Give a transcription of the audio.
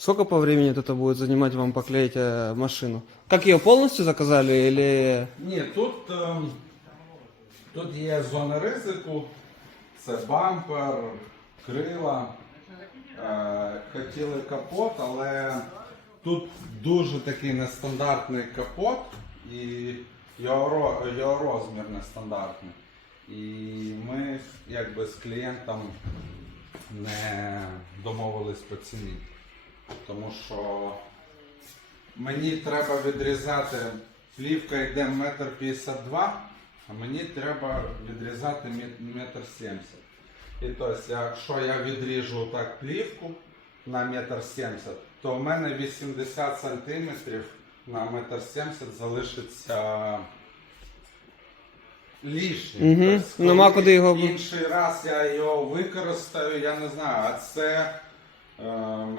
Сколько по времени это будет занимать вам поклеить машину? Как ее полностью заказали или... Ні, тут є зона ризику, це бампер, крила. Хотіли капот, але тут дуже такий нестандартний капот і його розмір нестандартний. І ми якби з клієнтом не домовились по ціні. Тому що мені треба відрізати, плівка йде 1,52 м, а мені треба відрізати 1,70 м. І тобто, якщо я відріжу так плівку на 1,70 м, то в мене 80 см на 1,70 м залишиться лишнім. Угу. Тобто, Нема куди його... інший раз я його використаю, я не знаю, а це 1,70 м